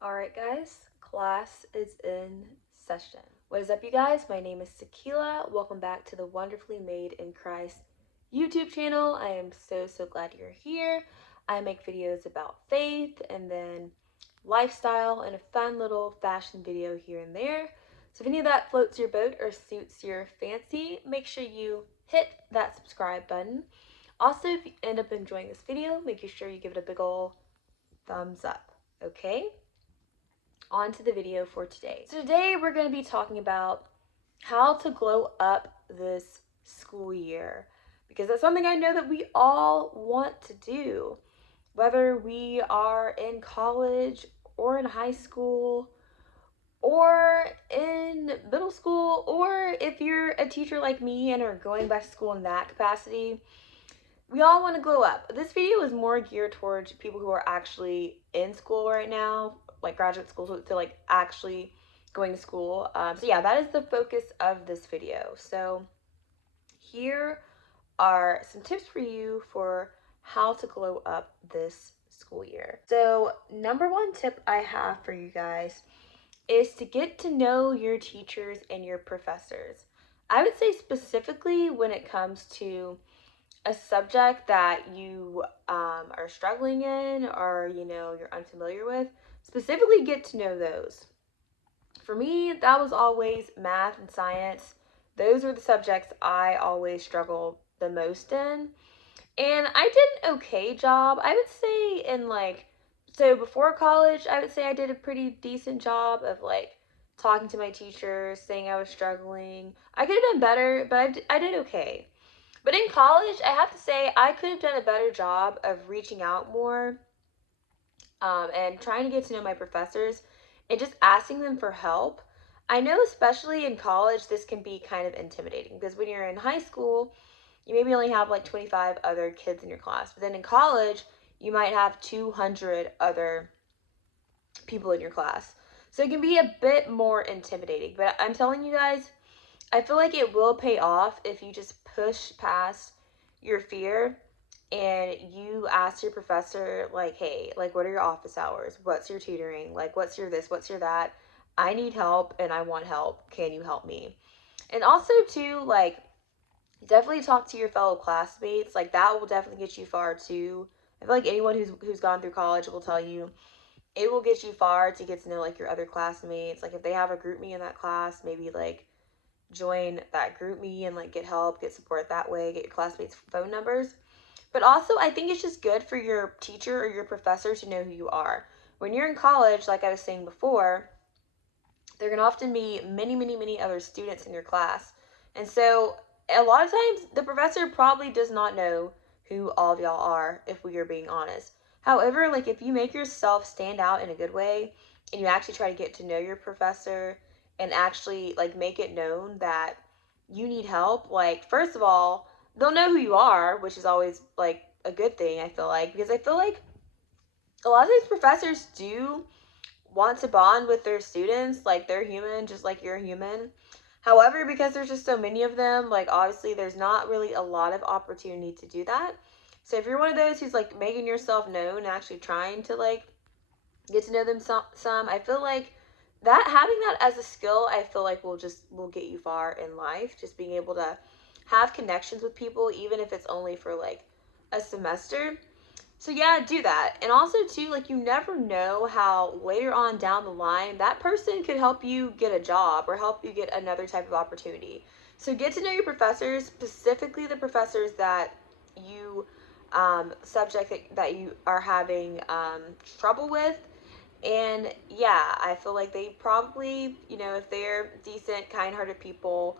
Alright guys, class is in session. What is up you guys? My name is Tequila. Welcome back to the Wonderfully Made in Christ YouTube channel. I am so glad you're here. I make videos about faith and then lifestyle and a fun little fashion video here and there. So if any of that floats your boat or suits your fancy, make sure you hit that subscribe button. Also, if you end up enjoying this video, make sure you give it a big ol' thumbs up, okay? On to the video for today. So today we're going to be talking about how to glow up this school year, because that's something I know that we all want to do, whether we are in college or in high school or in middle school, or if you're a teacher like me and are going back to school in that capacity. We all want to glow up. This video is more geared towards people who are actually in school right now, like graduate school, so like actually going to school. So yeah, that is the focus of this video. So here are some tips for you for how to glow up this school year. So number one tip I have for you guys is to get to know your teachers and your professors. I would say specifically when it comes to a subject that you are struggling in, or you're unfamiliar with, specifically get to know those. For me, that was always math and science. Those were the subjects I always struggled the most in, and I did an okay job, I would say, in so before college I would say I did a pretty decent job of talking to my teachers, saying I was struggling. I could have done better, but I did okay. But in college, I have to say, I could have done a better job of reaching out more, and trying to get to know my professors and just asking them for help. I know, especially in college, this can be kind of intimidating because when you're in high school, you maybe only have like 25 other kids in your class. But then in college, you might have 200 other people in your class. So it can be a bit more intimidating. But I'm telling you guys, I feel like it will pay off if you just push past your fear and you ask your professor, like, hey, like, what are your office hours? What's your tutoring? Like, what's your this? What's your that? I need help and I want help. Can you help me? And also, too, like, definitely talk to your fellow classmates. Like, that will definitely get you far, too. I feel like anyone who's gone through college will tell you it will get you far to get to know, like, your other classmates. Like, if they have a group me in that class, maybe, like, join that group me and like get help, get support that way, get your classmates' phone numbers. But also, I think it's just good for your teacher or your professor to know who you are. When you're in college, like I was saying before, there can often be many other students in your class. And so a lot of times the professor probably does not know who all of y'all are, if we are being honest. However, like, if you make yourself stand out in a good way and you actually try to get to know your professor and actually like make it known that you need help, like, first of all, they'll know who you are, which is always like a good thing, I feel like, because I feel like a lot of these professors do want to bond with their students, like they're human just like you're human. However, because there's just so many of them, like, obviously there's not really a lot of opportunity to do that. So if you're one of those who's like making yourself known and actually trying to like get to know them some, I feel like that, having that as a skill, I feel like will get you far in life. Just being able to have connections with people, even if it's only for like a semester. So yeah, do that. And also too, like, you never know how later on down the line that person could help you get a job or help you get another type of opportunity. So get to know your professors, specifically the professors that you subject that you are having trouble with. And yeah, I feel like they probably, if they're decent, kind-hearted people,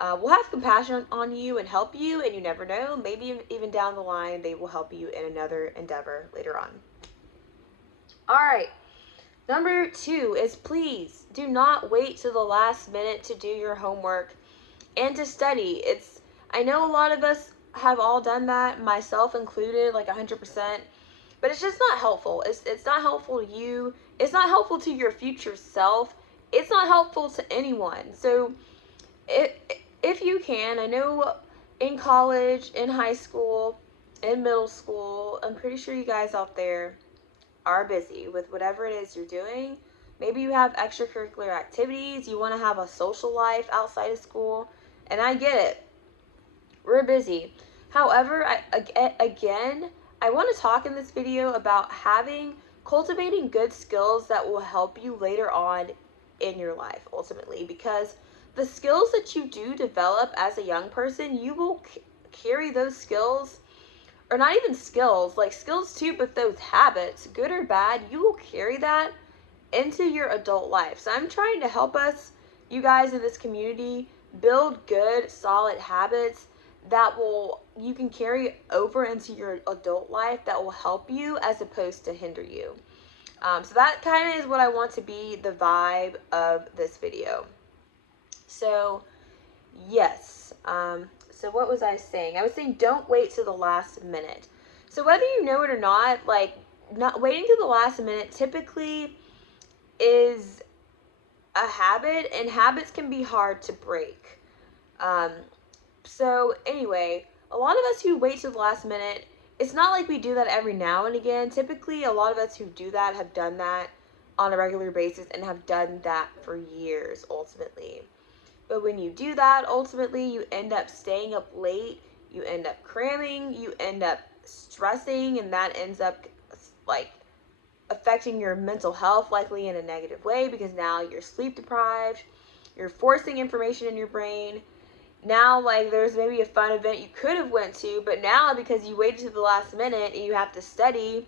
will have compassion on you and help you. And you never know, maybe even down the line, they will help you in another endeavor later on. All right. Number two is, please do not wait till the last minute to do your homework and to study. I know a lot of us have all done that, myself included, like 100%. But it's just not helpful. It's not helpful to you. It's not helpful to your future self. It's not helpful to anyone. So if you can, I know in college, in high school, in middle school, I'm pretty sure you guys out there are busy with whatever it is you're doing. Maybe you have extracurricular activities, you want to have a social life outside of school, and I get it. We're busy. However, I want to talk in this video about cultivating good skills that will help you later on in your life, ultimately, because the skills that you do develop as a young person, you will carry those skills, or not even skills, like skills too, but those habits, good or bad, you will carry that into your adult life. So I'm trying to help us, you guys in this community, build good, solid habits that you can carry over into your adult life that will help you as opposed to hinder you. So that kind of is what I want to be the vibe of this video. So yes, so what was I saying? I was saying don't wait till the last minute. So whether you know it or not, like, not waiting till the last minute typically is a habit, and habits can be hard to break. So anyway, a lot of us who wait till the last minute, it's not like we do that every now and again. Typically, a lot of us who do that have done that on a regular basis and have done that for years, ultimately. But when you do that, ultimately, you end up staying up late, you end up cramming, you end up stressing, and that ends up, like, affecting your mental health, likely in a negative way, because now you're sleep deprived, you're forcing information in your brain. Now, like, there's maybe a fun event you could have went to, but now because you waited to the last minute and you have to study,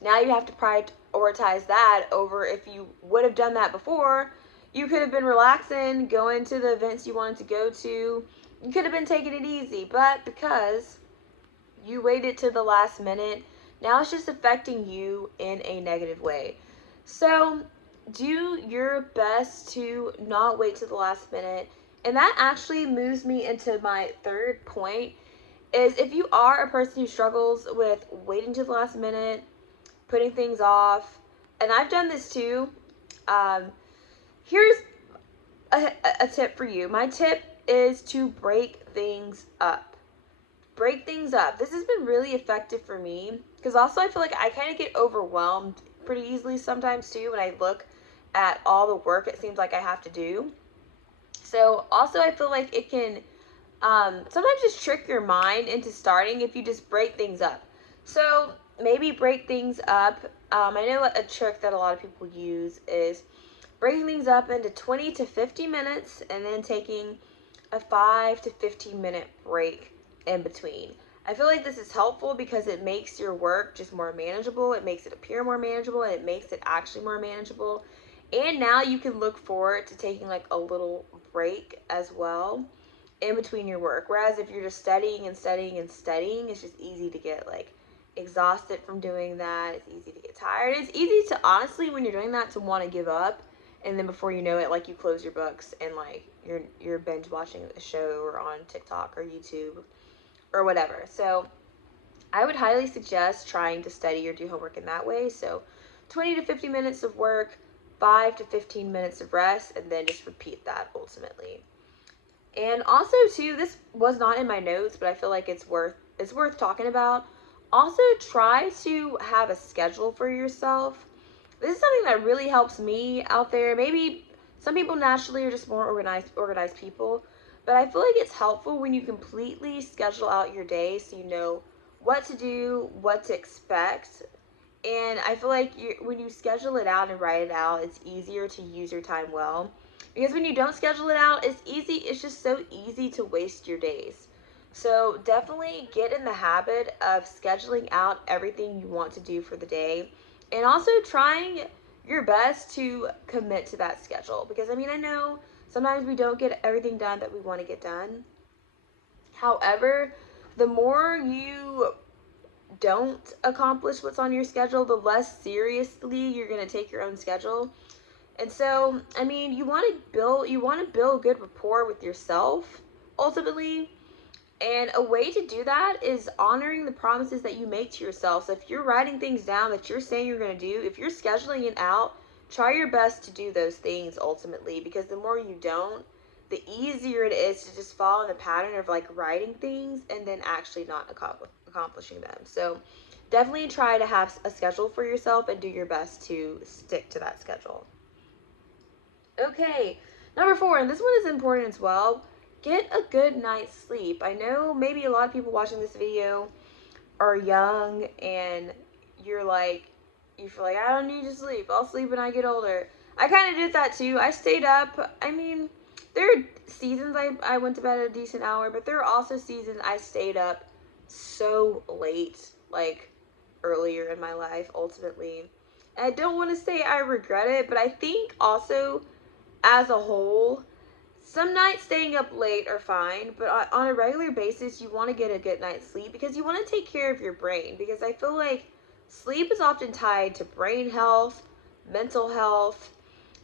now you have to prioritize that over if you would have done that before. You could have been relaxing, going to the events you wanted to go to. You could have been taking it easy, but because you waited to the last minute, now it's just affecting you in a negative way. So do your best to not wait to the last minute. And that actually moves me into my third point, is if you are a person who struggles with waiting to the last minute, putting things off, and I've done this too, here's a tip for you. My tip is to break things up. Break things up. This has been really effective for me, because also I feel like I kind of get overwhelmed pretty easily sometimes too when I look at all the work it seems like I have to do. So also I feel like it can sometimes just trick your mind into starting if you just break things up. So maybe break things up. I know a trick that a lot of people use is breaking things up into 20 to 50 minutes and then taking a 5 to 15 minute break in between. I feel like this is helpful because it makes your work just more manageable. It makes it appear more manageable, and it makes it actually more manageable. And now you can look forward to taking like a little break as well in between your work. Whereas if you're just studying and studying and studying, it's just easy to get like exhausted from doing that. It's easy to get tired. It's easy to, honestly, when you're doing that, to want to give up. And then before you know it, like, you close your books and like you're binge watching a show or on TikTok or YouTube or whatever. So I would highly suggest trying to study or do homework in that way. So 20 to 50 minutes of work, 5 to 15 minutes of rest, and then just repeat that ultimately. And also too, this was not in my notes, but I feel like it's worth talking about. Also, try to have a schedule for yourself. This is something that really helps me out there. Maybe some people naturally are just more organized people, but I feel like it's helpful when you completely schedule out your day so you know what to do, what to expect. And I feel like when you schedule it out and write it out, it's easier to use your time well. Because when you don't schedule it out, it's just so easy to waste your days. So definitely get in the habit of scheduling out everything you want to do for the day, and also trying your best to commit to that schedule. Because I mean, I know sometimes we don't get everything done that we want to get done. However, the more you don't accomplish what's on your schedule, the less seriously you're going to take your own schedule. And so, I mean, you want to build good rapport with yourself ultimately. And a way to do that is honoring the promises that you make to yourself. So if you're writing things down that you're saying you're going to do, if you're scheduling it out, try your best to do those things ultimately, because the more you don't, the easier it is to just fall in the pattern of like writing things and then actually not accomplishing them. So definitely try to have a schedule for yourself and do your best to stick to that schedule. Okay, number 4, and this one is important as well. Get a good night's sleep. I know maybe a lot of people watching this video are young and you're like, you feel like, I don't need to sleep. I'll sleep when I get older. I kind of did that too. I stayed up. I mean, there are seasons I went to bed at a decent hour, but there are also seasons I stayed up so late, like earlier in my life, ultimately. And I don't want to say I regret it, but I think also as a whole, some nights staying up late are fine, but on a regular basis, you want to get a good night's sleep because you want to take care of your brain. Because I feel like sleep is often tied to brain health, mental health.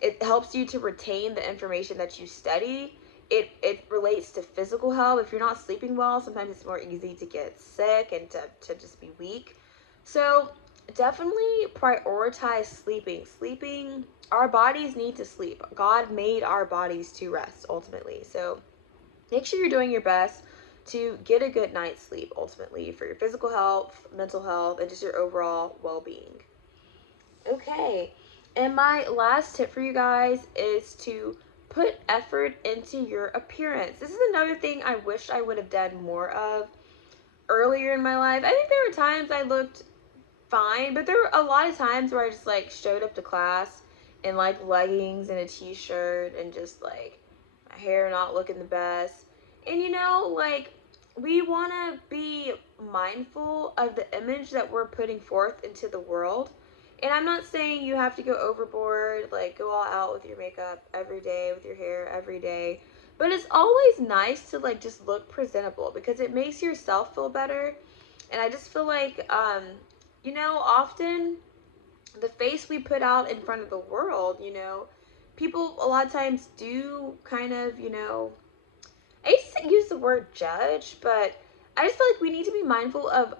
It helps you to retain the information that you study. It relates to physical health. If you're not sleeping well, sometimes it's more easy to get sick and to just be weak. So definitely prioritize sleeping. Sleeping, our bodies need to sleep. God made our bodies to rest ultimately. So make sure you're doing your best to get a good night's sleep ultimately for your physical health, mental health, and just your overall well-being. Okay, and my last tip for you guys is to put effort into your appearance. This is another thing I wish I would have done more of earlier in my life. I think there were times I looked fine, but there were a lot of times where I just like showed up to class in like leggings and a t-shirt and just like my hair not looking the best. And you know, like we want to be mindful of the image that we're putting forth into the world. And I'm not saying you have to go overboard, like go all out with your makeup every day, with your hair every day. But it's always nice to like just look presentable because it makes yourself feel better. And I just feel like you know, often the face we put out in front of the world, you know, people a lot of times do kind of, you know, I used to use the word judge, but I just feel like we need to be mindful of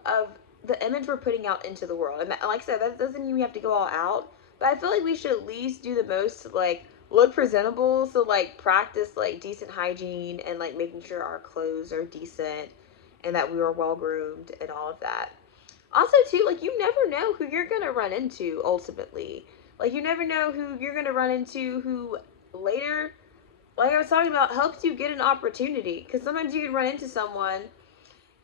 the image we're putting out into the world. And like I said, that doesn't mean we have to go all out, but I feel like we should at least do the most to like look presentable. So like practice like decent hygiene and like making sure our clothes are decent and that we are well groomed and all of that. Also, too, like, you never know who you're going to run into, ultimately. Like, you never know who you're going to run into who later, like I was talking about, helps you get an opportunity. Because sometimes you can run into someone,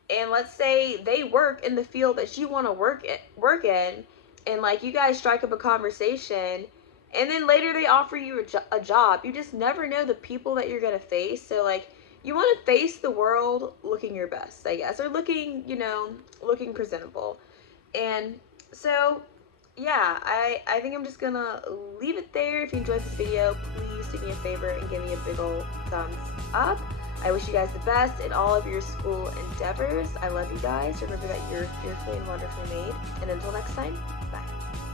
and let's say they work in the field that you want to work in, and, like, you guys strike up a conversation, and then later they offer you a job. You just never know the people that you're going to face. So, like, you want to face the world looking your best, I guess, or looking, you know, looking presentable. And so, yeah, I think I'm just gonna leave it there. If you enjoyed this video, please do me a favor and give me a big ol' thumbs up. I wish you guys the best in all of your school endeavors. I love you guys. Remember that you're fearfully and wonderfully made. And until next time, bye.